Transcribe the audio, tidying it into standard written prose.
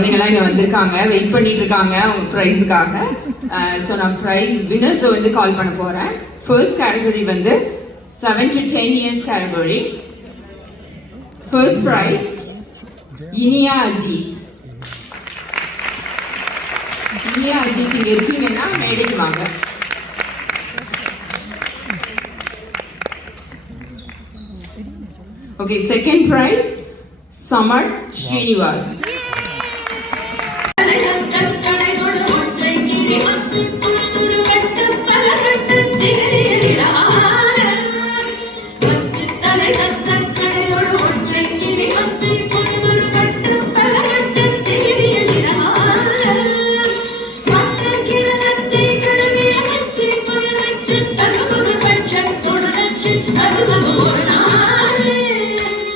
குழந்தைங்கலாம் இங்க வந்திருக்காங்க, வெயிட் பண்ணிட்டு இருக்காங்க அவங்க பிரைஸுக்காக. ஸோ நான் பிரைஸ் வினர்ஸை வந்து கால் பண்ண போறேன். ஃபர்ஸ்ட் கேட்டகரி வந்து 7 to 10 years category. First prize Iniya Ajith. Iniya Ajith இங்க இருக்கீங்கன்னா மேடைக்கு வாங்க. Okay, second prize, Samar Srinivas.